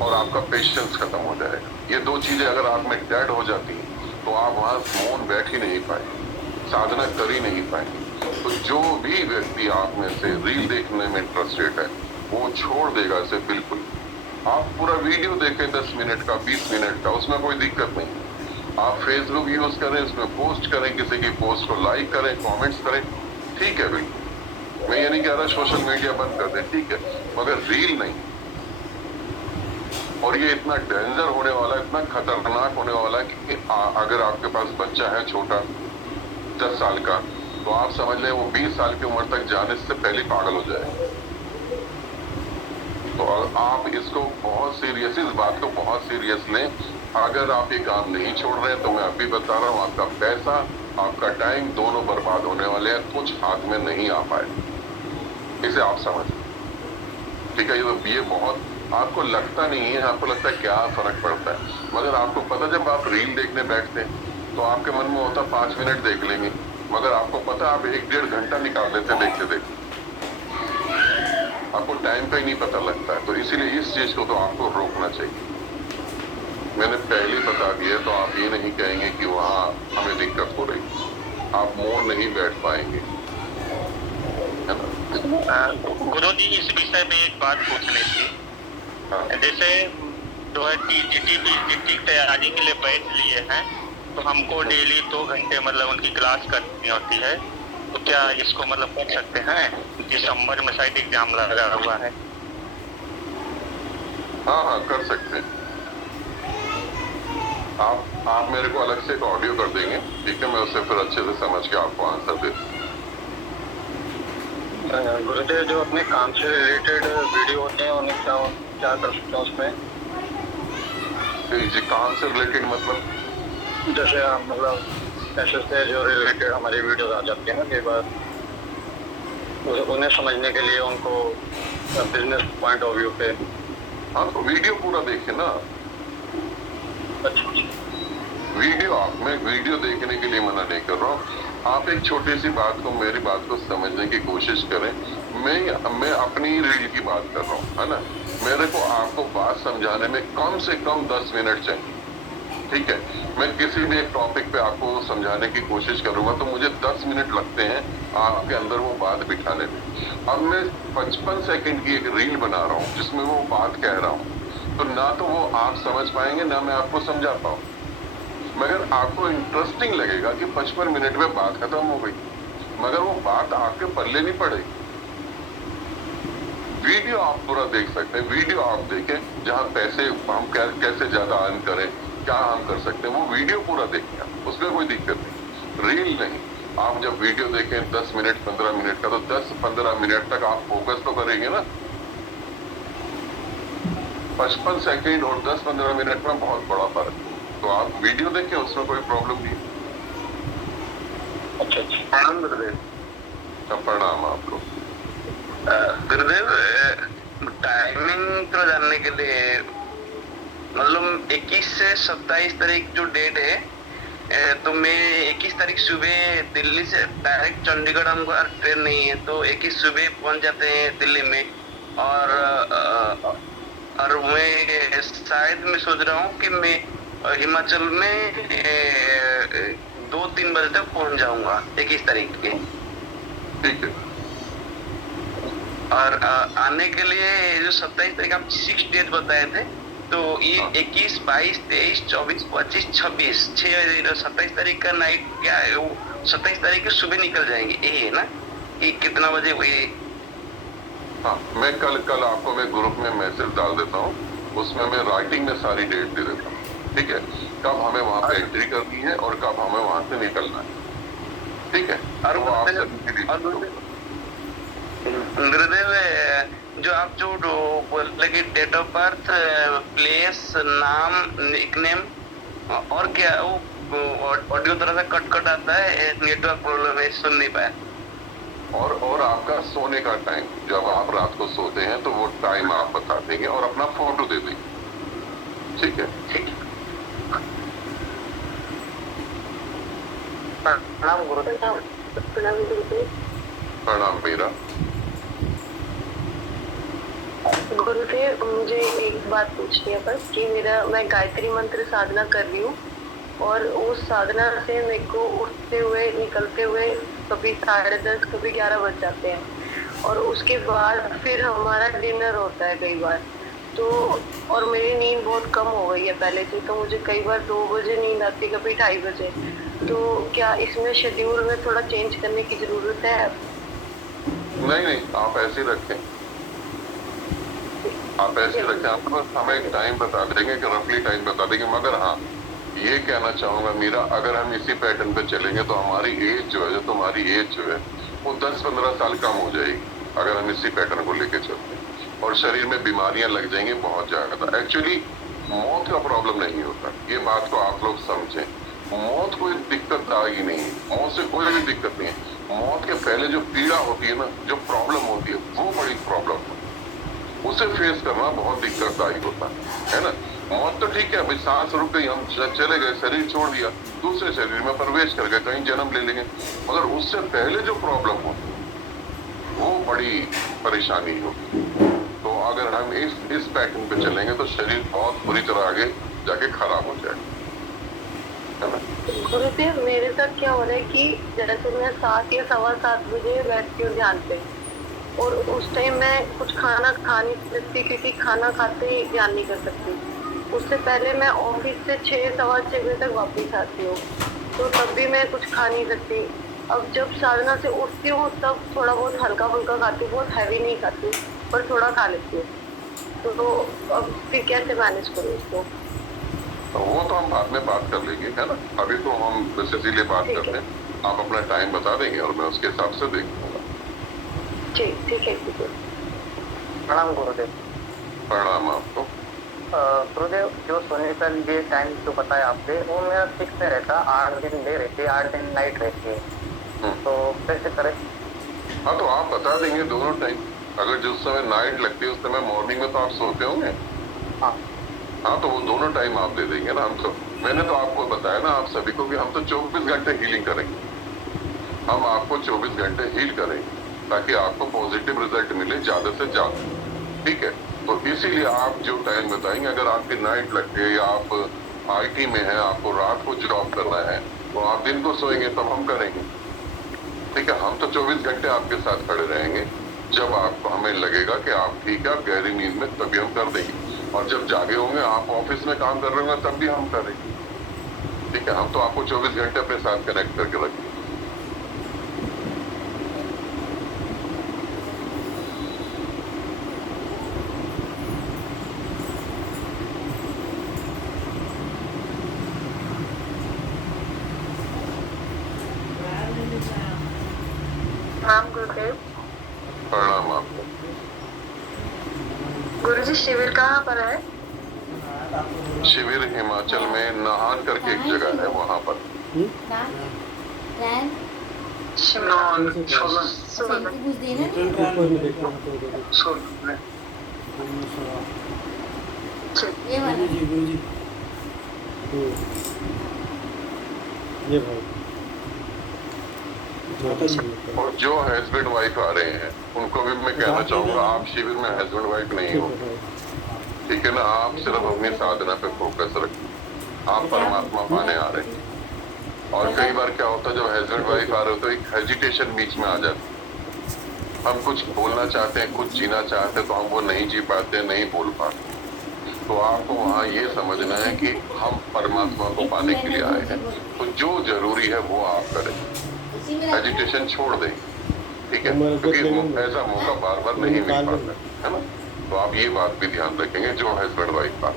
और आपका पेशेंस खत्म हो जाएगा। ये दो चीजें अगर आप में डेड हो जाती हैं तो आप वहां मौन बैठ ही नहीं पाएंगे, साधना कर ही नहीं पाएंगे। तो जो भी व्यक्ति आप में से रील देखने में इंटरेस्टेड है वो छोड़ देगा इसे बिल्कुल। आप पूरा वीडियो देखें 10 मिनट का, 20 मिनट का, उसमें कोई दिक्कत नहीं। आप फेसबुक यूज करें, उसमें पोस्ट करें, किसी की पोस्ट को लाइक करें, कमेंट्स करें, ठीक है बिल्कुल। मैं ये नहीं कह रहा सोशल मीडिया बंद कर दें, ठीक है, मगर रील नहीं। और ये इतना डेंजर होने वाला, इतना खतरनाक होने वाला कि अगर आपके पास बच्चा है छोटा 10 साल का, तो आप समझ लें वो 20 साल की उम्र तक जाने से पहले पागल हो जाए। तो आप इसको बहुत सीरियस, इस बात को बहुत सीरियस लें। अगर आप ये काम नहीं छोड़ रहे हैं तो मैं अभी बता रहा हूँ, आपका पैसा, आपका टाइम दोनों बर्बाद होने वाले हैं, कुछ हाथ में नहीं आ पाए। इसे आप समझ, ठीक है। ये बहुत आपको लगता नहीं है, आपको लगता है क्या फर्क पड़ता है, मगर आपको पता जब आप रील देखने बैठते हैं तो आपके मन में होता 5 मिनट देख लेंगे, मगर आपको पता आप 1-1.5 घंटा निकाल देते देखते देखते, आपको टाइम का ही नहीं पता लगता है। तो इसीलिए इस चीज को तो आपको रोकना चाहिए। मैंने पहले बता दिया, तो आप ये नहीं कहेंगे कि वहाँ हमें दिक्कत हो रही, आप मौन नहीं बैठ पाएंगे, है ना। गुरु जी, इस विषय में एक बात पूछनी थी। हाँ। जैसे जो है टीजीटी की तैयारी के लिए बैठ लिए हैं, तो हमको डेली 2 घंटे मतलब उनकी क्लास करनी होती है, तो क्या इसको मतलब कर सकते हैं? दिसंबर में शायद एग्जाम लगा हुआ है। हाँ, कर सकते हैं। आप मेरे को अलग से एक ऑडियो कर देंगे, ठीक है, मैं उससे फिर अच्छे से समझ के आपको आंसर दे दूँ। गुरुदेव, जो अपने काम से रिलेटेड वीडियो होते हैं उन्हें क्या कर सकते हैं उसमें? जी, काम से रिलेटेड मतलब जैसे हम मतलब ऐसे से जो रिलेटेड हमारी वीडियोस आ जाती है ना, कई बार उन्हें समझने के लिए उनको बिजनेस पॉइंट ऑफ व्यू पे। हाँ, तो वीडियो पूरा देखे ना। अच्छा, वीडियो मैं वीडियो देखने के लिए मना नहीं कर रहा हूँ, आप एक छोटी सी बात को, मेरी बात को समझने की कोशिश करें। मैं अपनी रील की बात कर रहा हूँ, है ना। मेरे को आपको बात समझाने में कम से कम 10 मिनट चाहिए, ठीक है। मैं किसी भी एक टॉपिक पे आपको समझाने की कोशिश करूंगा तो मुझे 10 मिनट लगते हैं आपके अंदर वो बात बिठाने में। अब मैं 55 सेकंड की एक रील बना रहा हूँ जिसमें वो बात कह रहा हूँ, तो ना तो वो आप समझ पाएंगे, ना मैं आपको समझा पाऊँ, मगर आपको इंटरेस्टिंग लगेगा कि 55 मिनट में बात खत्म हो गई, मगर वो बात आपके पल्ले नहीं पड़ेगी। वीडियो आप पूरा देख सकते हैं, वीडियो आप देखें जहां पैसे हम कैसे ज्यादा अर्न करें, क्या हम कर सकते हैं, वो वीडियो पूरा देखें, उसमें कोई दिक्कत नहीं। रील नहीं, आप जब वीडियो देखें 10 मिनट 15 मिनट का, तो 10-15 मिनट तक आप फोकस तो करेंगे ना। 55 सेकंड और 10-15 मिनट में बहुत बड़ा फर्क है। तो आप वीडियो देखें, उसमें कोई प्रॉब्लम नहीं। अच्छा, प्रणाम गुरुदेव। प्रणाम आपको। गुरुदेव, टाइमिंग तो जानने के लिए मतलब 21 से 27 तारीख जो डेट है, तो मैं 21 तारीख सुबह दिल्ली से डायरेक्ट चंडीगढ़, हमको ट्रेन नहीं है, तो 21 सुबह पहुंच जाते हैं दिल्ली में। और मैं शायद मैं सोच रहा हूँ कि मैं हिमाचल में 2-3 बजे तक पहुंच जाऊंगा 21 तारीख के। ठीक है। और आने के लिए जो 27 तारीख आप 6 डेट बताए थे, तो ये 21, 22, 23, 24, 25, 26 27 तारीख का नाइट क्या है, वो 27 तारीख की सुबह निकल जाएंगे, यही है ना कि कितना बजे हुए? हाँ, मैं कल आपको मैं ग्रुप में मैसेज डाल देता हूँ, उसमें मैं राइटिंग में सारी डेट दे देता हूँ, ठीक है, कब हमें वहाँ पे एंट्री करनी है और कब हमें वहाँ से निकलना है, ठीक है। और गुरुदेव, जो आप जो बोलते कि डेट ऑफ बर्थ, प्लेस, नाम, निकनेम, और क्या वो ऑडियो थोड़ा सा कट आता है, नेटवर्क प्रॉब्लम है, सुन नहीं पाया। और आपका सोने का टाइम, जब आप रात को सोते हैं तो वो टाइम आप बता देंगे और अपना फोटो दे देंगे, ठीक है। ठीक है। प्रणाम गुरुदेव। प्रणाम मेरा। गुरुदेव, मुझे एक बात पूछनी है बस कि मैं गायत्री मंत्र साधना कर रही हूँ और उस साधना से मेरे को उठते हुए निकलते हुए कभी 10:30 कभी 11 बज जाते हैं और उसके बाद फिर हमारा डिनर होता है कई बार तो, और मेरी नींद बहुत कम हो गई है पहले से, तो मुझे कई बार 2 बजे नींद आती, कभी 2:30 बजे। तो क्या इसमें शेड्यूल में थोड़ा चेंज करने की जरूरत है? नहीं, आप ऐसे ही रखें, आप ऐसे रखें। आप बस हमें एक टाइम बता देंगे कि रफली टाइम बता देंगे, मगर हाँ ये कहना चाहूंगा मीरा, अगर हम इसी पैटर्न पे चलेंगे तो हमारी एज जो है, जो तुम्हारी एज जो है वो 10-15 साल कम हो जाएगी अगर हम इसी पैटर्न को लेके चलते हैं, और शरीर में बीमारियां लग जाएंगी बहुत ज्यादा। एक्चुअली मौत का प्रॉब्लम नहीं होता, ये बात को आप लोग समझें। मौत कोई दिक्कत आएगी नहीं, मौत से कोई भी दिक्कत नहीं है। मौत के पहले जो पीड़ा होती है ना, जो प्रॉब्लम होती है, वो बड़ी प्रॉब्लम है, उसे फेस करना बहुत दिक्कतदायक होता है ना। मौत तो ठीक है, भाई सांस रुक गई, हम चले गए, शरीर छोड़ दिया, दूसरे शरीर में प्रवेश कर गए, कहीं जन्म ले लेंगे, मगर उससे पहले जो प्रॉब्लम हो वो बड़ी परेशानी होगी। तो अगर हम इस पैटर्न पे चलेंगे तो शरीर बहुत बुरी तरह आगे जाके खराब हो जाएगा, है ना। गुरुदेव, मेरे साथ क्या हो रहा है कि जैसे मैं 7 या 7:15 बजे बैठती हूँ ध्यान पे और उस टाइम मैं कुछ खाना खा नहीं सकती क्योंकि खाना खाते ही ध्यान नहीं कर सकती। उससे पहले मैं ऑफिस से 6-6:15 बजे तक वापस आती हूँ तो तब भी मैं कुछ खा नहीं सकती। अब जब साधना से उठती हूँ तब थोड़ा बहुत हल्का फुल्का खाती हूँ, बहुत हैवी नहीं खाती पर थोड़ा खा लेती हूँ। तो अब फिर कैसे मैनेज करूँ इसको? तो वो तो हम बाद में बात कर लेंगे, है ना। अभी तो हम बस इसीलिए बात करते हैं, आप अपना टाइम बता देंगे और मैं उसके हिसाब से देखूंगा। ठीक है। प्रणाम गुरुदेव। प्रणाम आपको। गुरुदेव, जो सोने का ये टाइम जो बताया आपने वो मेरा फिक्स नहीं रहता, 8 दिन डे रहती है, 8 दिन नाइट रहती है, तो कैसे करें? हाँ तो आप बता देंगे दोनों टाइम। अगर जिस समय नाइट लगती है उस समय मॉर्निंग में तो आप सोते होंगे। हाँ तो वो दोनों टाइम आप दे देंगे ना। हम तो, मैंने तो आपको बताया ना आप सभी को कि हम तो 24 घंटे हीलिंग करेंगे, हम आपको 24 घंटे हील करेंगे ताकि आपको पॉजिटिव रिजल्ट मिले ज्यादा से ज्यादा, ठीक है। तो इसीलिए आप जो टाइम बताएंगे, अगर आपकी नाइट लगती है या आप IT में है, आपको रात को जॉब करना है, तो आप दिन को सोएंगे तब हम करेंगे, ठीक है। हम तो 24 घंटे आपके साथ खड़े रहेंगे, जब आपको हमें लगेगा कि आप ठीक है, आप गहरी नींद में, तभी हम कर देंगे। और जब जागे होंगे, आप ऑफिस में काम कर रहे होंगे, तब भी हम करेंगे, ठीक है। हम तो आपको 24 घंटे अपने साथ कनेक्ट करके रखेंगे। प्रणाम गुरुदेव। प्रणाम आपको। गुरुजी, शिविर कहाँ पर है? शिविर हिमाचल में नाहन करके एक जगह है, वहाँ पर। ऊपर में देखो गुरुजी। ये भाई माता जी। और जो हस्बैंड वाइफ आ रहे हैं उनको भी मैं कहना चाहूंगा, आप शिविर में हस्बैंड वाइफ नहीं हो, ठीक है ना। आप सिर्फ अपनी साधना पे फोकस रखें, आप परमात्मा पाने आ रहे हैं। और कई बार क्या होता है, जब हस्बैंड वाइफ आ रहे हो तो एक हेजिटेशन बीच में आ जाती है। हम कुछ बोलना चाहते हैं, कुछ जीना चाहते हैं, तो हम वो नहीं जी पाते, नहीं बोल पाते। तो आपको वहाँ ये समझना है कि हम परमात्मा को पाने के लिए आए हैं, तो जो जरूरी है वो आप करें, एजुटेशन छोड़ दें, ठीक है, क्योंकि ऐसा मौका बार बार नहीं मिल पाता है ना। तो आप ये बात भी ध्यान रखेंगे, जो हस्बैंड वाइफ का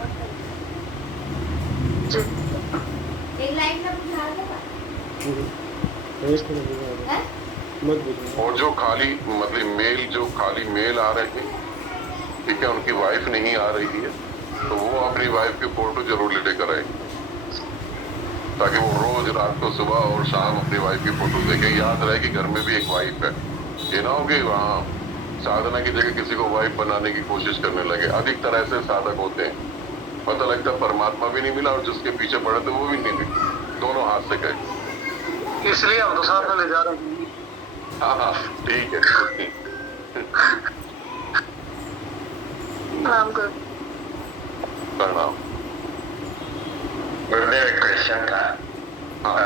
और जो खाली मतलब मेल, जो खाली मेल आ रहे हैं, ठीक है, उनकी वाइफ नहीं आ रही है, तो वो अपनी वाइफ की फोटो जरूर लेकर आए, ताकि वो रोज रात को सुबह और शाम अपनी वाइफ की फोटो देखें, याद रहे कि घर में भी एक वाइफ है। ये ना हो कि वहाँ साधना की जगह किसी को वाइफ बनाने की कोशिश करने लगे। अधिकतर ऐसे साधक होते हैं, पता लगता परमात्मा भी नहीं मिला और जिसके पीछे पड़े थे वो भी नहीं मिले, दोनों हाथ से गए। इसलिए हम तो साथ में ले जा रहे हैं। हाँ ठीक है। प्रणाम गुरु। प्रणाम। गुरुदेव एक क्वेश्चन था। हाँ,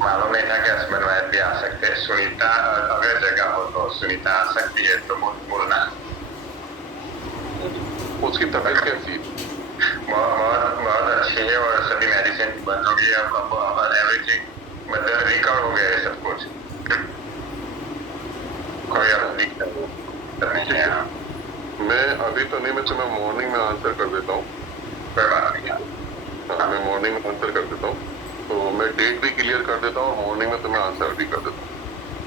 मालूम नहीं था कि हस्बैंड वाइफ भी आ सकते हैं। सुनीता अगर जगह हो तो सुनीता आ सकती है तो बोलना। उसकी तबीयत कैसी है? बहुत बहुत अच्छी है और सभी मेडिसिन बंद हो गई है। अब एवरीथिंग मतलब रिकवर हो गया है सब कुछ। कोई अब दिक्कत नहीं है। मैं अभी तो नहीं, मैं तुम्हें मॉर्निंग में आंसर कर देता हूँ। कोई बात नहीं है। हाँ, मैं मॉर्निंग में आंसर कर देता हूँ। तो मैं डेट भी क्लियर कर देता हूँ और मॉर्निंग में तुम्हें आंसर भी कर देता हूँ।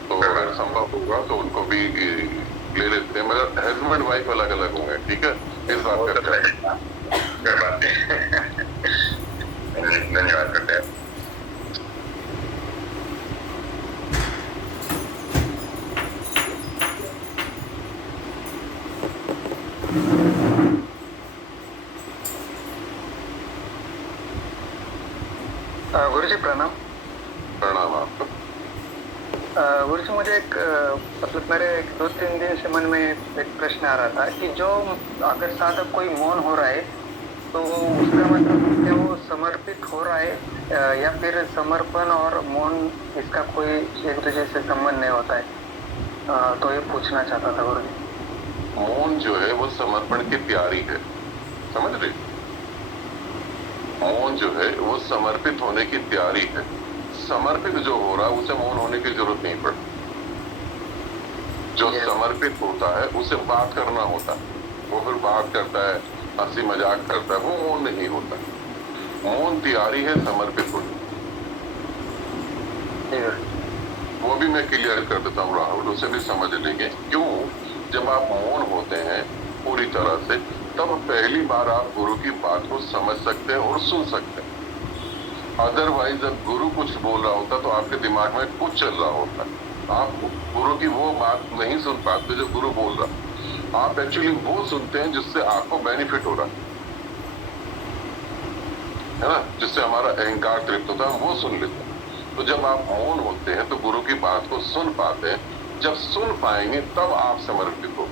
तो अगर संभव होगा तो उनको भी ले लेते हैं, मगर हस्बैंड वाइफ अलग अलग होंगे, ठीक है? इस बात वो का तो ख्याल रखना। लगेगा। कोई बात नहीं। धन्यवाद गुरुदेव। गुरु जी प्रणाम। प्रणाम आपको। गुरु जी मुझे एक मतलब मेरे 2-3 दिन से मन में एक प्रश्न आ रहा था कि जो अगर साधक कोई मौन हो रहा है तो उसका मतलब क्या वो समर्पित हो रहा है या फिर समर्पण और मौन इसका कोई एक दूसरे से संबंध नहीं होता है? तो ये पूछना चाहता था गुरु जी। मौन जो है वो समर्पण की तैयारी है, समझ रहे? मौन जो है वो समर्पित होने की तैयारी है। समर्पित जो हो रहा है उसे मौन होने की जरूरत नहीं पड़ती। जो समर्पित होता है उसे बात करना होता है, वो फिर बात करता है, हंसी मजाक करता है, वो मौन नहीं होता। मौन तैयारी है समर्पित होने। वो भी मैं क्लियर कर देता हूँ राहुल, उसे भी समझ लेंगे। क्यों? जब आप मौन होते हैं पूरी तरह से, तब पहली बार आप गुरु की बात को समझ सकते हैं और सुन सकते हैं। अदरवाइज जब गुरु कुछ बोल रहा होता तो आपके दिमाग में कुछ चल रहा होता, आप गुरु की वो बात नहीं सुन पाते जो गुरु बोल रहा। आप एक्चुअली वो सुनते हैं जिससे आपको बेनिफिट हो रहा है ना, जिससे हमारा अहंकार तृप्त होता है, हम वो सुन लेते हैं। तो जब आप मौन होते हैं तो गुरु की बात को सुन पाते हैं। जब सुन पाएंगे तब आप समर्पित हो।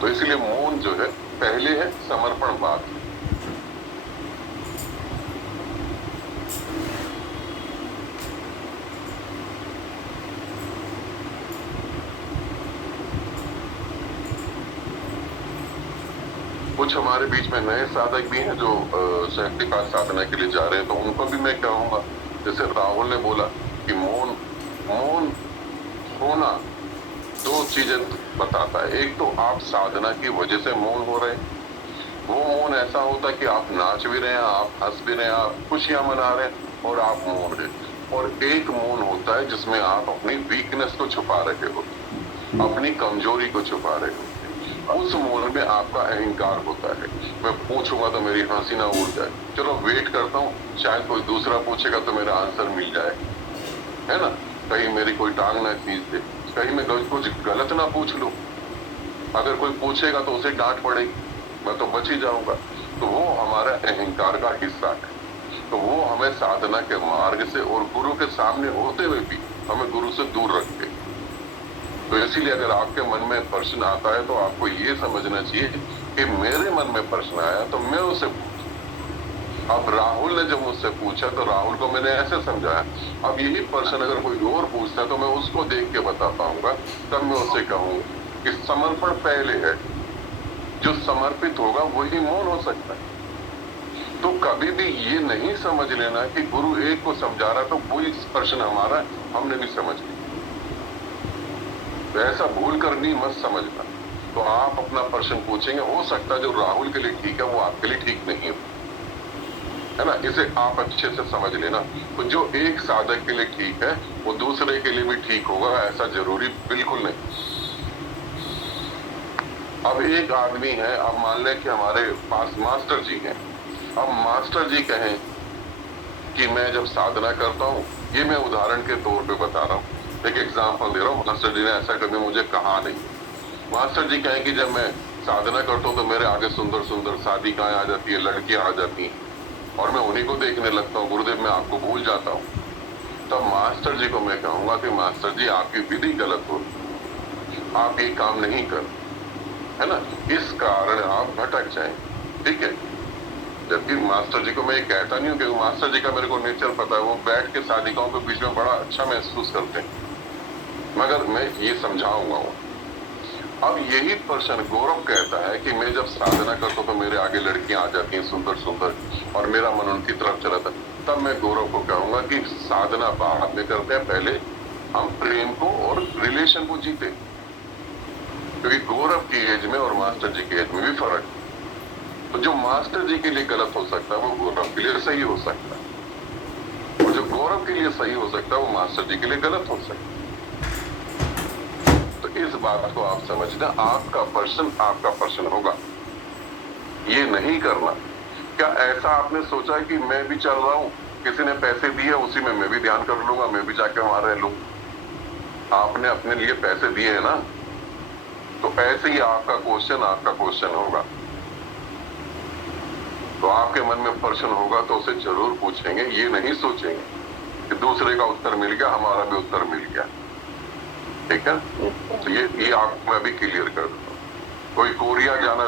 तो इसलिए मौन जो है पहले है, समर्पण बाद है। कुछ हमारे बीच में नए साधक भी हैं जो शक्तिपात साधना के लिए जा रहे हैं, तो उनको भी मैं कहूंगा, जैसे राहुल ने बोला कि मौन होना दो चीजें बताता है। एक तो आप साधना की वजह से मौन हो रहे हैं, वो मौन ऐसा होता है कि आप नाच भी रहे हैं, आप हंस भी रहे हैं, आप खुशियां मना रहे हैं और आप मौन हैं। और एक मौन होता है जिसमें आप अपनी वीकनेस को छुपा रहे हो, अपनी कमजोरी को छुपा रहे हो। उस मौन में आपका अहंकार होता है। मैं पूछूंगा तो मेरी हंसी ना उड़ जाए, चलो वेट करता हूँ, शायद कोई दूसरा पूछेगा तो मेरा आंसर मिल जाए, है ना? कहीं मेरी कोई टांग ना खींच दे, कहीं मैं कुछ गलत ना पूछ लूं। अगर कोई पूछेगा तो उसे डांट पड़ेगी, मैं तो बच ही जाऊंगा। तो वो हमारा अहंकार का हिस्सा है। तो वो हमें साधना के मार्ग से और गुरु के सामने होते हुए भी हमें गुरु से दूर रखते। तो इसीलिए अगर आपके मन में प्रश्न आता है तो आपको ये समझना चाहिए कि मेरे मन में प्रश्न आया तो मैं उसे पूछूं। अब राहुल ने जब मुझसे पूछा तो राहुल को मैंने ऐसे समझाया। अब यही प्रश्न अगर कोई और पूछता है तो मैं उसको देख के बता पाऊंगा, तब मैं उसे कहूँ कि समर्पण पहले है। जो समर्पित होगा वही मौन हो सकता है। तो कभी भी ये नहीं समझ लेना कि गुरु एक को समझा रहा तो वही प्रश्न हमारा हमने भी समझ लिया। तो ऐसा भूल कर नहीं मत समझना। तो आप अपना प्रश्न पूछेंगे, हो सकता है जो राहुल के लिए ठीक है वो आपके लिए ठीक नहीं है ना? इसे आप अच्छे से समझ लेना। तो जो एक साधक के लिए ठीक है वो दूसरे के लिए भी ठीक होगा, ऐसा जरूरी बिल्कुल नहीं। अब एक आदमी है, अब मान लें कि हमारे पास मास्टर जी हैं। अब मास्टर जी कहें कि मैं जब साधना करता हूँ, ये मैं उदाहरण के तौर पे बता रहा हूँ, एक एग्जाम्पल दे रहा हूँ। मास्टर जी ने ऐसा कभी मुझे कहा नहीं। मास्टर जी कहें कि जब मैं साधना करता हूँ तो मेरे आगे सुंदर सुंदर साधिकाएं आ जाती है, लड़कियां आ जाती हैं और मैं उन्हीं को देखने लगता हूँ, गुरुदेव मैं आपको भूल जाता हूँ। तब मास्टर जी को मैं कहूंगा कि मास्टर जी आपकी विधि गलत हो, आप ये काम नहीं कर। है ना, इस कारण आप भटक जाए, ठीक है। जबकि मास्टर जी को मैं ये कहता नहीं हूँ, क्योंकि मास्टर जी का मेरे को नेचर पता है, वो बैठ के साधिकाओं के बीच में बड़ा अच्छा महसूस करते हैं, मगर मैं ये समझाऊंगा वो। अब यही प्रश्न गौरव कहता है कि मैं जब साधना करता तो मेरे आगे लड़कियां आ जाती हैं सुंदर सुंदर, और मेरा मन उनकी तरफ चला था। तब मैं गौरव को कहूंगा कि साधना बाद में करते हैं, पहले हम प्रेम को और रिलेशन को जीते, क्योंकि गौरव की एज में और मास्टर जी की एज में भी फर्क है। तो जो मास्टर जी के लिए गलत हो सकता है वो गौरव के लिए सही हो सकता है, और जो गौरव के लिए सही हो सकता है वो मास्टर जी के लिए गलत हो सकता है। तो इस बात को आप समझना, आपका पर्सन होगा, ये नहीं करना। क्या ऐसा आपने सोचा कि मैं भी चल रहा हूं, किसी ने पैसे दिए उसी में मैं भी ध्यान कर लूंगा, मैं भी जाके वहां रह लूं? आपने अपने लिए पैसे दिए हैं ना, तो ऐसे ही आपका क्वेश्चन होगा। तो आपके मन में प्रश्न होगा तो उसे जरूर पूछेंगे, ये नहीं सोचेंगे कि दूसरे का उत्तर मिल गया, हमारा भी उत्तर मिल गया, ठीक है। तो ये आपको मैं भी क्लियर कर दूं। कोई कोरिया जाना